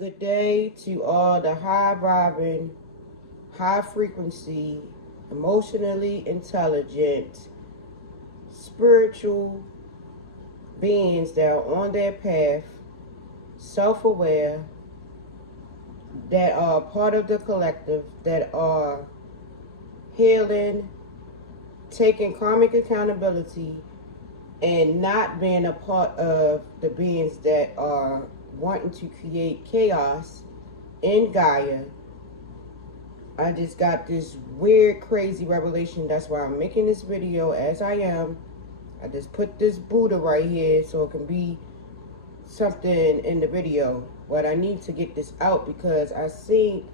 Good day to all the high vibing, high frequency, emotionally intelligent, spiritual beings that are on their path, self aware, that are part of the collective, that are healing, taking karmic accountability, and not being a part of the beings that are wanting to create chaos in Gaia. I just got this weird, crazy revelation. That's why I'm making this video as I am. I just put this Buddha right here so it can be something in the video. But I need to get this out because I see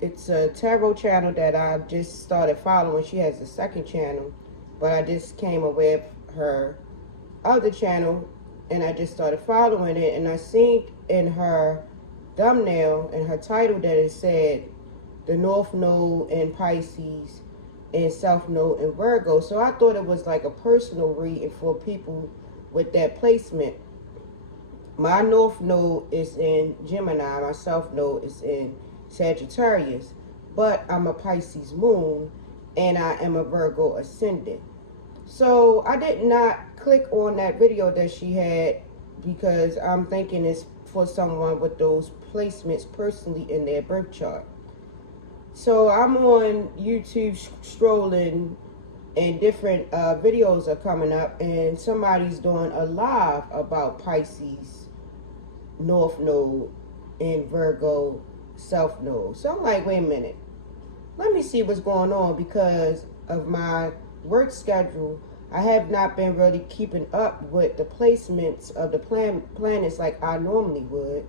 it's a tarot channel that I just started following. She has a second channel, but I just came aware of her other channel and I just started following it, and I seen in her thumbnail and her title that it said the North Node in Pisces and South Node in Virgo. So I thought it was like a personal reading for people with that placement. My North Node is in Gemini, my South Node is in Sagittarius, but I'm a Pisces moon and I am a Virgo ascendant. So I did not click on that video that she had because I'm thinking it's for someone with those placements personally in their birth chart. So I'm on YouTube strolling and different videos are coming up and somebody's doing a live about Pisces North Node and Virgo South Node. So I'm like, wait a minute, let me see what's going on. Because of my work schedule, I have not been really keeping up with the placements of the planets like I normally would.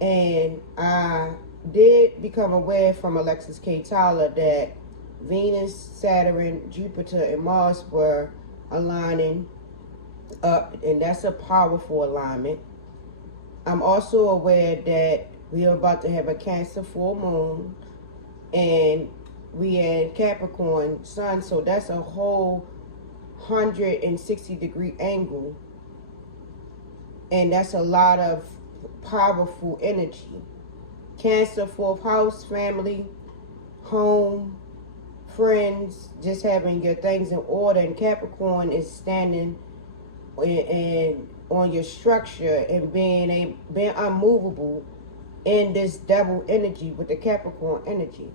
And I did become aware from Alexis K. Tyler that Venus, Saturn, Jupiter, and Mars were aligning up, and that's a powerful alignment. I'm also aware that we are about to have a Cancer full moon, and we in Capricorn sun, so that's a whole 160-degree angle, and that's a lot of powerful energy. Cancer, fourth house, family, home, friends, just having your things in order. And Capricorn is standing and on your structure and being unmovable in this double energy with the Capricorn energy.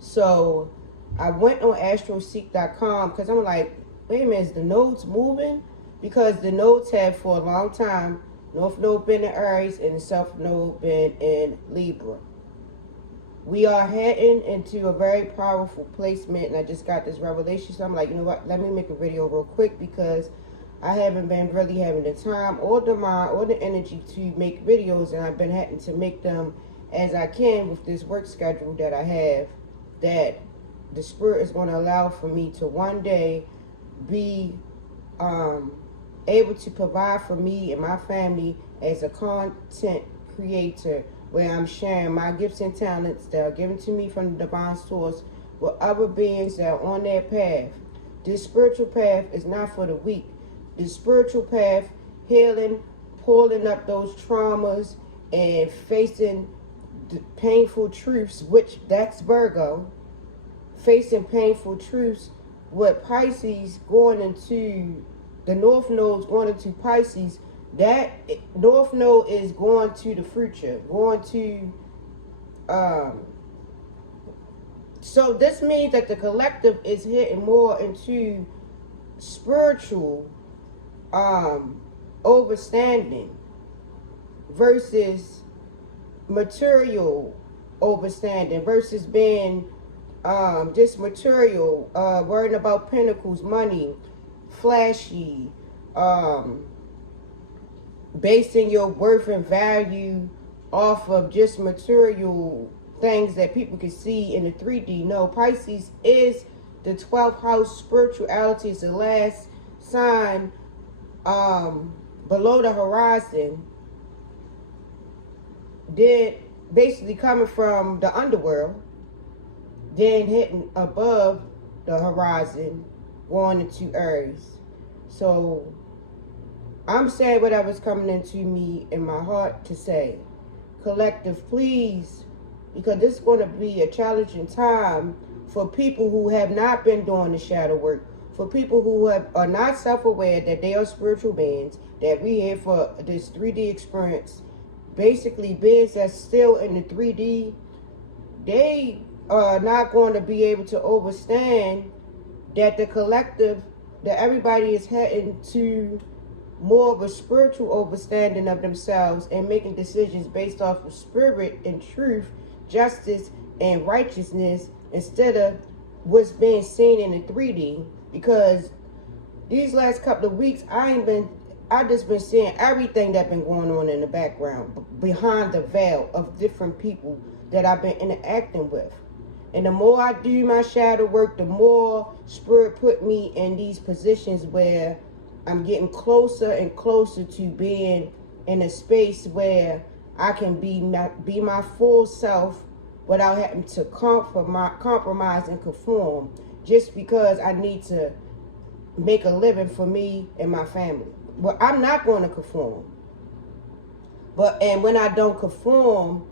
So I went on astroseek.com because I'm like, wait a minute, is the nodes moving? Because the nodes have for a long time, North Node been in Aries and the South Node been in Libra. We are heading into a very powerful placement, and I just got this revelation. So I'm like, you know what, let me make a video real quick because I haven't been really having the time or the mind or the energy to make videos, and I've been having to make them as I can with this work schedule that I have, that the Spirit is going to allow for me to one day be able to provide for me and my family as a content creator, where I'm sharing my gifts and talents that are given to me from the divine source with other beings that are on their path. This spiritual path is not for the weak. This spiritual path, healing, pulling up those traumas and facing the painful truths, which that's Virgo, facing painful truths with Pisces going into the North Node's going into Pisces. That North Node is going to the future, going to so this means that the collective is hitting more into spiritual overstanding versus material overstanding, versus being just material, worrying about pentacles, money, flashy, basing your worth and value off of just material things that people can see in the 3D. No, Pisces is the 12th house. Spirituality is the last sign below the horizon. Then basically coming from the underworld, then hitting above the horizon, going into Aries. So I'm saying whatever's coming into me in my heart to say. Collective, please, because this is going to be a challenging time for people who have not been doing the shadow work, for people who are not self-aware that they are spiritual beings, that we here for this 3D experience. Basically, beings that's still in the 3D, they are not going to be able to understand that the collective, that everybody is heading to more of a spiritual understanding of themselves and making decisions based off of spirit and truth, justice and righteousness, instead of what's being seen in the 3D. Because these last couple of weeks, I just been seeing everything that been going on in the background, behind the veil of different people that I've been interacting with. And the more I do my shadow work, the more spirit put me in these positions where I'm getting closer and closer to being in a space where I can be my full self without having to compromise and conform, just because I need to make a living for me and my family. Well, I'm not going to conform. And when I don't conform,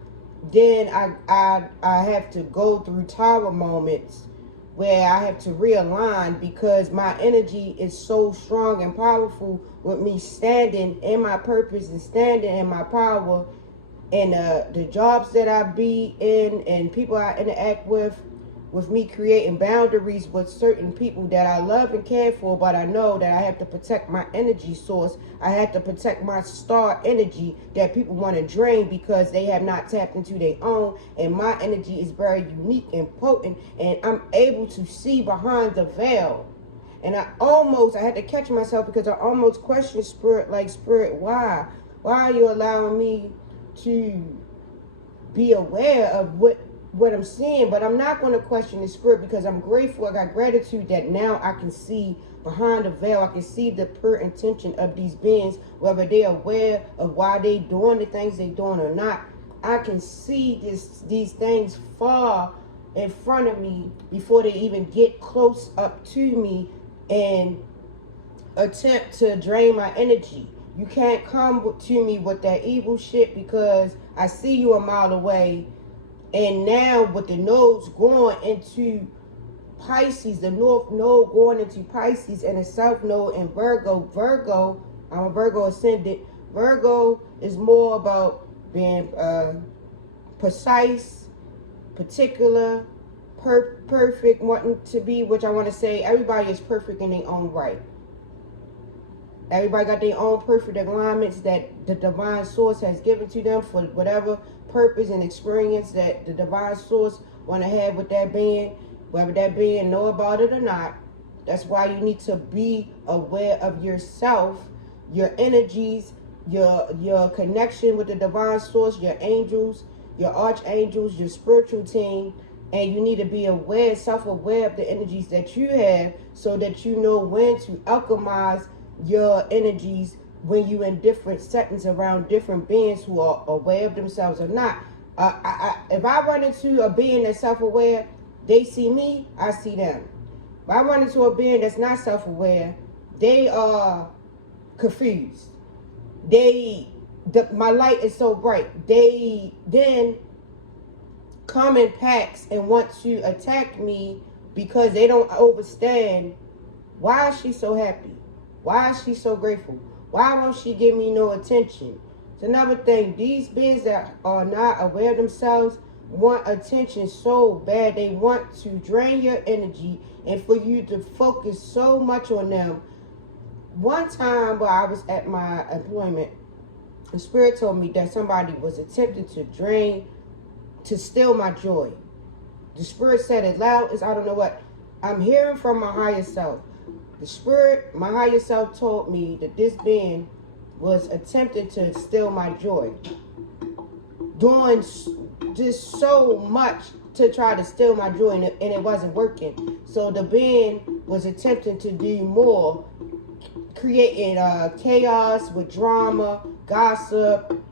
then I have to go through tower moments where I have to realign, because my energy is so strong and powerful with me standing in my purpose and standing in my power, and the jobs that I be in and people I interact with me creating boundaries with certain people that I love and care for, but I know that I have to protect my energy source. I have to protect my star energy that people want to drain because they have not tapped into their own, and my energy is very unique and potent, and I'm able to see behind the veil. And I had to catch myself, because I almost questioned spirit, why are you allowing me to be aware of what I'm seeing? But I'm not going to question the spirit, because I'm grateful. I got gratitude that now I can see behind the veil. I can see the pure intention of these beings, whether they're aware of why they doing the things they doing or not. I can see these things far in front of me before they even get close up to me and attempt to drain my energy. You can't come to me with that evil shit, because I see you a mile away. And now with the nodes going into Pisces, the North Node going into Pisces, and the South Node in Virgo, I'm a Virgo ascendant. Virgo is more about being precise, particular, perfect, wanting to be, which I want to say everybody is perfect in their own right. Everybody got their own perfect alignments that the divine source has given to them for whatever purpose and experience that the divine source want to have with that being, whether that being know about it or not. That's why you need to be aware of yourself, your energies, your connection with the divine source, your angels, your archangels, your spiritual team. And you need to be aware, self-aware of the energies that you have, so that you know when to alchemize your energies when you in different settings around different beings who are aware of themselves or not. If I run into a being that's self-aware, they see me, I see them. If I run into a being that's not self-aware, they are confused. My light is so bright. They then come in packs and want to attack me because they don't understand, why is she so happy? Why is she so grateful? Why won't she give me no attention? It's another thing. These beings that are not aware of themselves want attention so bad. They want to drain your energy and for you to focus so much on them. One time while I was at my employment, the spirit told me that somebody was attempting to steal my joy. The spirit said it loud as I don't know what. I'm hearing from my higher self. The spirit, my higher self, told me that this being was attempting to steal my joy. Doing just so much to try to steal my joy, and it wasn't working. So the being was attempting to do more, creating chaos with drama, gossip,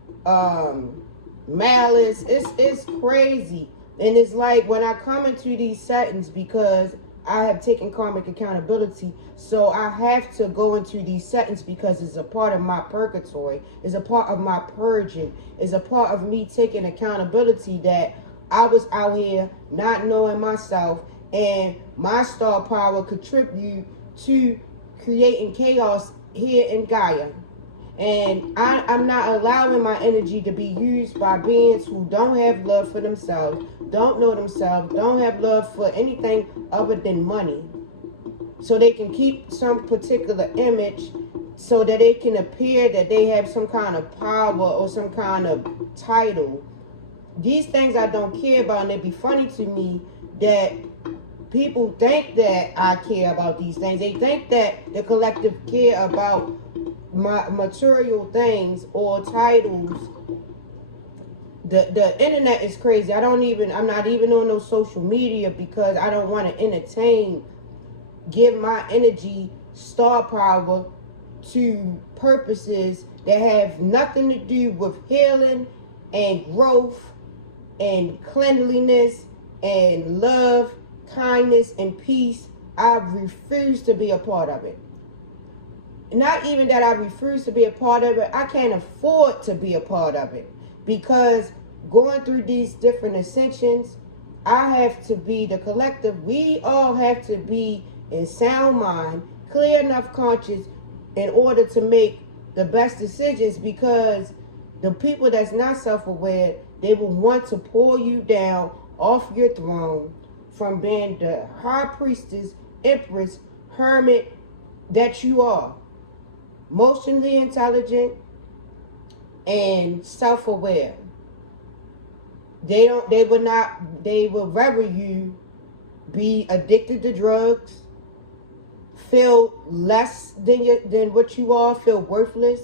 malice. It's crazy. And it's like when I come into these settings, because I have taken karmic accountability. So I have to go into these settings because it's a part of my purgatory. It's a part of my purging. It's a part of me taking accountability that I was out here not knowing myself, and my star power contribute to creating chaos here in Gaia. And I'm not allowing my energy to be used by beings who don't have love for themselves, don't know themselves, don't have love for anything other than money. So they can keep some particular image so that they can appear that they have some kind of power or some kind of title. These things I don't care about, and it'd be funny to me that people think that I care about these things. They think that the collective care about my material things or titles. The internet is crazy. I'm not even on no social media because I don't want to give my energy star power to purposes that have nothing to do with healing and growth and cleanliness and love, kindness, and peace. I refuse to be a part of it. Not even that I refuse to be a part of it, I can't afford to be a part of it. Because going through these different ascensions, I have to be the collective. We all have to be in sound mind, clear enough conscience in order to make the best decisions, because the people that's not self-aware, they will want to pull you down off your throne from being the high priestess, empress, hermit that you are. Emotionally intelligent and self-aware. They would rather you be addicted to drugs, feel less than what you are, feel worthless.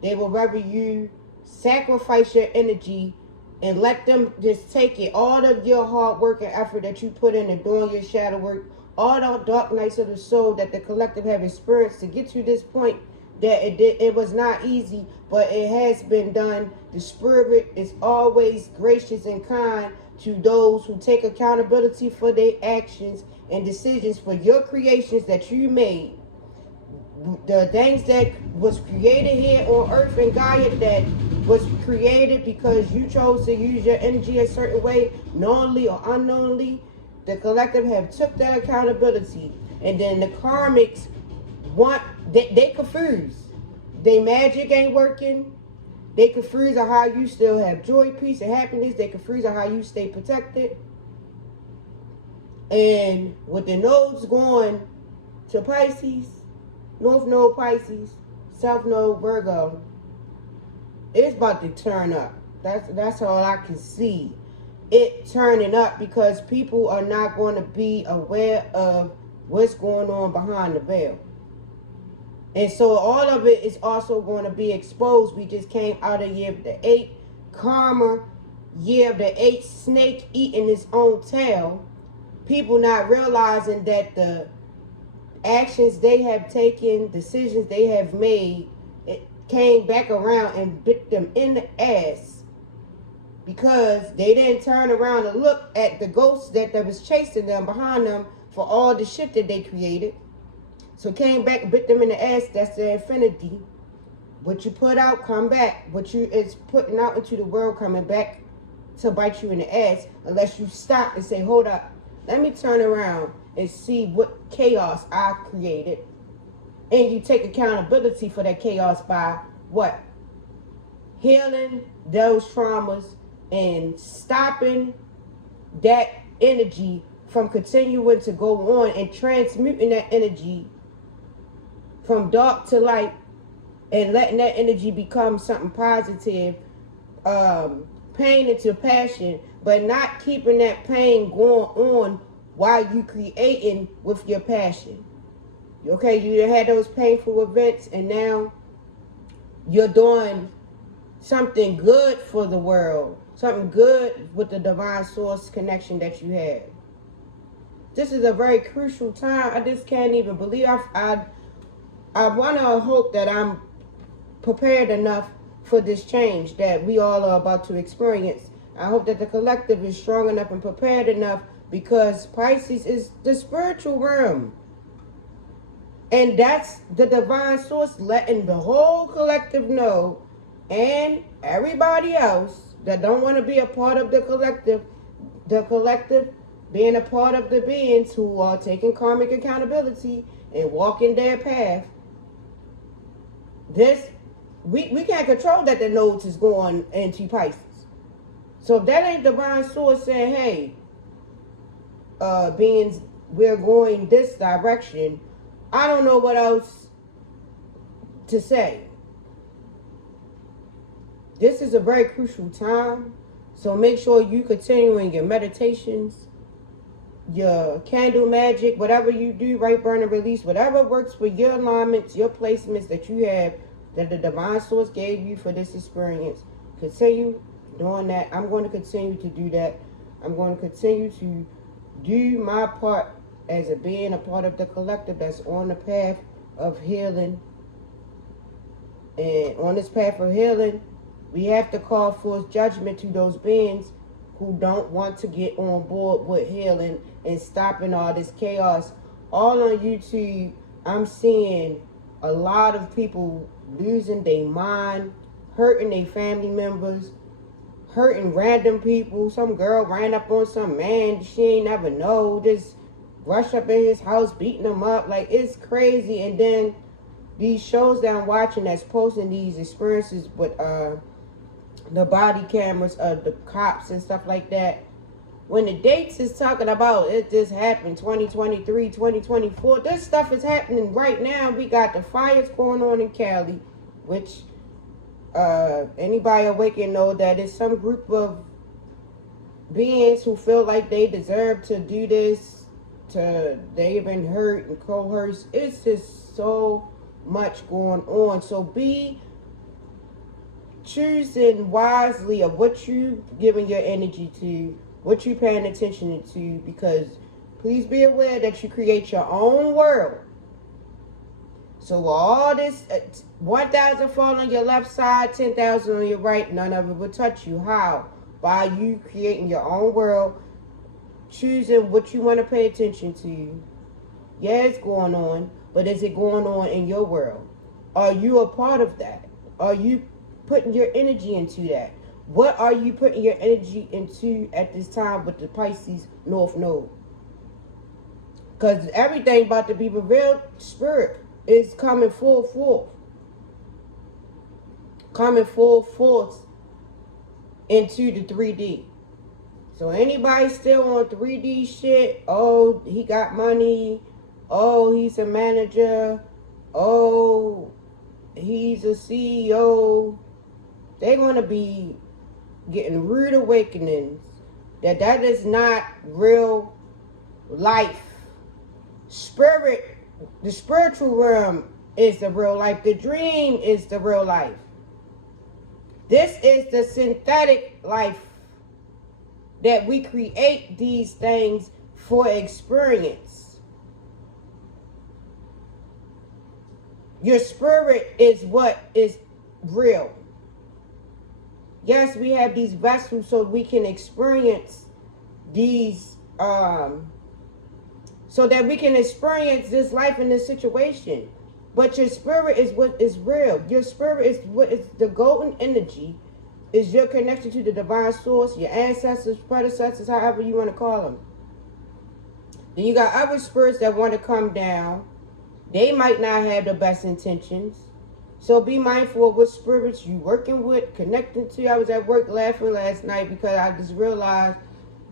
They would rather you sacrifice your energy and let them just take it. All of your hard work and effort that you put in and doing your shadow work, all the dark nights of the soul that the collective have experienced to get to this point, that it was not easy, but it has been done. The spirit is always gracious and kind to those who take accountability for their actions and decisions for your creations that you made. The things that was created here on Earth and Gaia, that was created because you chose to use your energy a certain way, knowingly or unknowingly, the collective have took that accountability. And then the karmics they confused. They magic ain't working. They confused on how you still have joy, peace, and happiness. They confused on how you stay protected. And with the nodes going to Pisces, North Node Pisces, South Node Virgo, it's about to turn up. That's all I can see. It turning up because people are not going to be aware of what's going on behind the veil. And so all of it is also going to be exposed. We just came out of year of the 8, karma, year of the 8, snake eating its own tail. People not realizing that the actions they have taken, decisions they have made, it came back around and bit them in the ass. Because they didn't turn around and look at the ghosts that was chasing them behind them for all the shit that they created. So came back and bit them in the ass. That's the infinity. What you put out, come back. What you is putting out into the world, coming back to bite you in the ass. Unless you stop and say, hold up, let me turn around and see what chaos I created. And you take accountability for that chaos by what? Healing those traumas and stopping that energy from continuing to go on and transmuting that energy from dark to light and letting that energy become something positive, pain into passion, but not keeping that pain going on while you creating with your passion. Okay, you had those painful events and now you're doing something good for the world, something good with the divine source connection that you have. This is a very crucial time. I just can't even believe I want to hope that I'm prepared enough for this change that we all are about to experience. I hope that the collective is strong enough and prepared enough because Pisces is the spiritual realm. And that's the divine source letting the whole collective know, and everybody else that don't want to be a part of the collective being a part of the beings who are taking karmic accountability and walking their path. We can't control that the nodes is going into Pisces. So if that ain't divine source saying, hey, beings, we're going this direction, I don't know what else to say. This is a very crucial time. So make sure you continuing your meditations, your candle magic, whatever you do, right, burn and release, whatever works for your alignments, your placements that you have, that the divine source gave you for this experience. Continue doing that. I'm going to continue to do that. I'm going to continue to do my part as a being, a part of the collective that's on the path of healing. And on this path of healing, we have to call forth judgment to those beings who don't want to get on board with healing and stopping all this chaos. All on YouTube, I'm seeing a lot of people losing their mind, hurting their family members, hurting random people. Some girl ran up on some man she ain't never know, just rushed up in his house, beating him up. Like, it's crazy. And then these shows that I'm watching that's posting these experiences with the body cameras of the cops and stuff like that. When the dates is talking about it just happened 2023, 2024, this stuff is happening right now. We got the fires going on in Cali, which anybody awakened know that it's some group of beings who feel like they deserve to do this, they've been hurt and coerced. It's just so much going on. So be choosing wisely of what you giving your energy to, what you paying attention to, because please be aware that you create your own world. So all this 1,000 fall on your left side, 10,000 on your right, none of it will touch you. How? By you creating your own world, choosing what you want to pay attention to. Yeah, it's going on, but is it going on in your world? Are you a part of that? Are you putting your energy into that? What are you putting your energy into at this time with the Pisces NorthNode? Because everything about to be revealed, spirit is coming full forth. Coming full force into the 3D. So anybody still on 3D shit, oh, he got money, oh, he's a manager, oh, he's a CEO, they're going to be getting rude awakenings that is not real life. Spirit, the spiritual realm is the real life. The dream is the real life. This is the synthetic life that we create these things for experience. Your spirit is what is real. Yes, we have these vessels so we can experience these, so that we can experience this life in this situation. But your spirit is what is real. Your spirit is what is the golden energy, is your connection to the divine source, your ancestors, predecessors, however you want to call them. Then you got other spirits that want to come down. They might not have the best intentions. So be mindful of what spirits you working with, connecting to. I was at work laughing last night because I just realized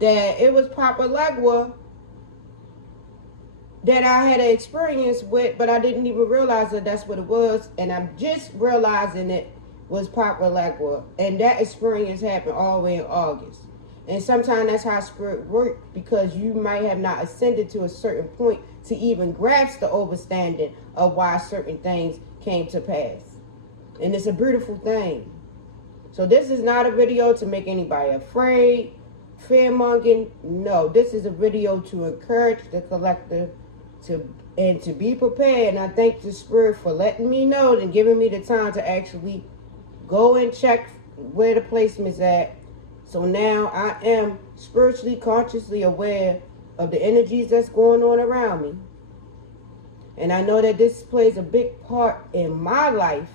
that it was Papa Legua that I had an experience with, but I didn't even realize that that's what it was. And I'm just realizing it was Papa Legua. And that experience happened all the way in August. And sometimes that's how spirit works, because you might have not ascended to a certain point to even grasp the understanding of why certain things came to pass. And it's a beautiful thing. So this is not a video to make anybody afraid, fear-mongering. No, this is a video to encourage the collective to be prepared. And I thank the spirit for letting me know and giving me the time to actually go and check where the placement's at. So now I am spiritually, consciously aware of the energies that's going on around me. And I know that this plays a big part in my life,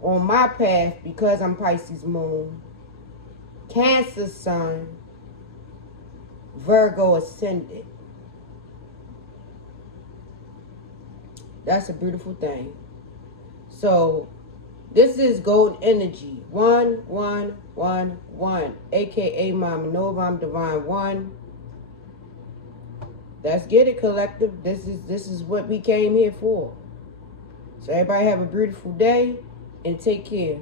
on my path, because I'm Pisces moon, Cancer sun, Virgo ascendant. That's a beautiful thing. So this is golden energy. 1111, aka Mama Nova. I'm Divine One. Let's get it, collective. This is what we came here for. So everybody have a beautiful day and take care.